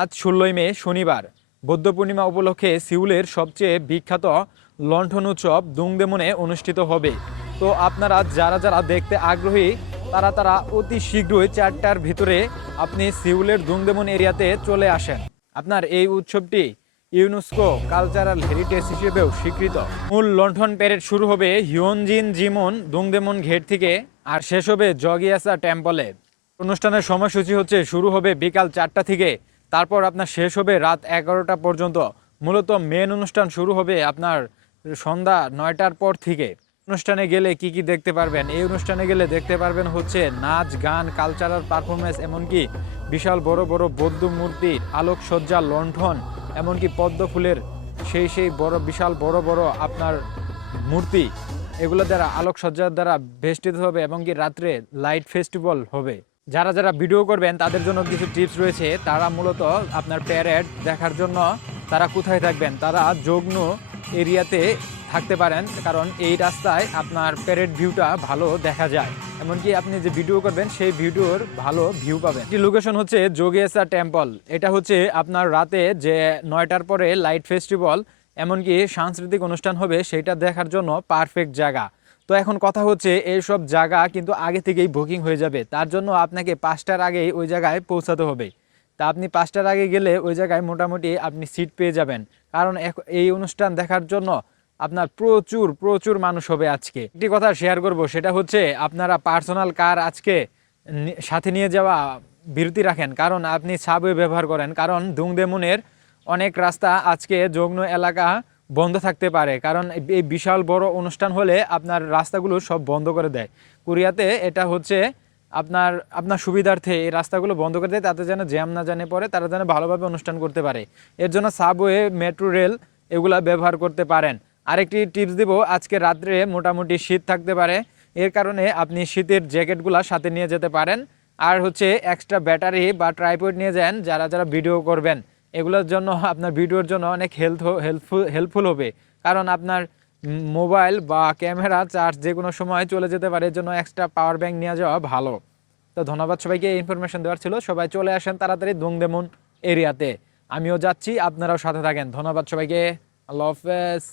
আজ ১৬ই মে শনিবার বৌদ্ধ পূর্ণিমা উপলক্ষে সিউলের সবচেয়ে বিখ্যাত লণ্ঠন উৎসব দুংদেমনে অনুষ্ঠিত হবে। তো আপনারা যারা যারা দেখতে আগ্রহী তারা অতি শীঘ্রই ৪টার ভিতরে আপনি সিউলের দুংদেমন এরিয়াতে চলে আসেন। আপনার এই উৎসবটি ইউনেস্কো কালচারাল হেরিটেজ হিসেবেও স্বীকৃত। মূল লণ্ঠন প্যারেড শুরু হবে হিয়নজিন জিমন দুংদেমন ঘেট থেকে আর শেষ হবে জগিয়াসা টেম্পলে। অনুষ্ঠানের সময়সূচি হচ্ছে শুরু হবে বিকাল ৪টা থেকে, তারপর আপনার শেষ হবে রাত 11টা পর্যন্ত। মূলত মেন অনুষ্ঠান শুরু হবে আপনার সন্ধ্যা 9টার পর থেকে। অনুষ্ঠানে গেলে কি কি দেখতে পারবেন? এই অনুষ্ঠানে গেলে দেখতে পারবেন হচ্ছে নাচ, গান, কালচারাল পারফরমেন্স, এমনকি বিশাল বড় বড় বৌদ্ধ মূর্তি, আলোকসজ্জা, লণ্ঠন, এমনকি পদ্ম ফুলের সেই বড় বিশাল বড় বড় আপনার মূর্তি, এগুলো দ্বারা আলোকসজ্জার দ্বারা বেষ্টিত হবে এবং কি রাত্রে লাইট ফেস্টিভ্যাল হবে। যারা যারা ভিডিও করবেন তাদের জন্য কিছু টিপস রয়েছে। তারা মূলত আপনার প্যারেড দেখার জন্য তারা কোথায় থাকবেন? তারা যজ্ঞ এরিয়াতে থাকতে পারেন, কারণ এই রাস্তায় আপনার প্যারেড ভিউটা ভালো দেখা যায়। এমনকি আপনি যে ভিডিও করবেন সেই ভিডিওর ভালো ভিউ পাবেন। এই লোকেশন হচ্ছে যোগেসা টেম্পল। এটা হচ্ছে আপনার রাতে যে 9টার পরে লাইট ফেস্টিভ্যাল এমনকি সাংস্কৃতিক অনুষ্ঠান হবে সেটা দেখার জন্য পারফেক্ট জায়গা। তো এখন কথা হচ্ছে এইসব জায়গা কিন্তু আগে থেকেই বুকিং হয়ে যাবে, তার জন্য আপনাকে 5টার আগেই ওই জায়গায় পৌঁছাতে হবে। তা আপনি 5টার আগে গেলে ওই জায়গায় মোটামুটি আপনি সিট পেয়ে যাবেন, কারণ এই অনুষ্ঠান দেখার জন্য আপনার প্রচুর প্রচুর মানুষ হবে। আজকে একটি কথা শেয়ার করব, সেটা হচ্ছে আপনারা পার্সোনাল কার আজকে সাথে নিয়ে যাওয়া বিরতি রাখেন, কারণ আপনি সাবওয়ে ব্যবহার করেন, কারণ দুংদেমনের অনেক রাস্তা আজকে যজ্ঞ এলাকা বন্ধ থাকতে পারে, কারণ এই বিশাল বড় অনুষ্ঠান হলে আপনার রাস্তাগুলো সব বন্ধ করে দেয়। কোরিয়াতে এটা হচ্ছে আপনার সুবিধার্থে এই রাস্তাগুলো বন্ধ করে দেয়, তাতে যেন জ্যাম না জানে পড়ে, তারা যেন ভালোভাবে অনুষ্ঠান করতে পারে। এর জন্য সাবওয়ে, মেট্রো রেল এগুলা ব্যবহার করতে পারেন। আরেকটি টিপস দিব, আজকে রাত্রে মোটামুটি শীত থাকতে পারে, এর কারণে আপনি শীতের জ্যাকেটগুলা সাথে নিয়ে যেতে পারেন। আর হচ্ছে এক্সট্রা ব্যাটারি বা ট্রাইপড নিয়ে যান যারা যারা ভিডিও করবেন, এগুলোর জন্য আপনার ভিডিওর জন্য অনেক হেল্পফুল হবে, কারণ আপনার মোবাইল বা ক্যামেরা চার্জ যে কোনো সময় চলে যেতে পারে, এর জন্য এক্সট্রা পাওয়ার ব্যাংক নিয়ে যাওয়া ভালো। তো ধন্যবাদ সবাইকে, এই ইনফরমেশন দেওয়ার ছিল। সবাই চলে আসেন তাড়াতাড়ি দুংদেমন এরিয়াতে। আমিও যাচ্ছি, আপনারাও সাথে থাকেন। ধন্যবাদ সবাইকে, আল্লাহ হাফেজ।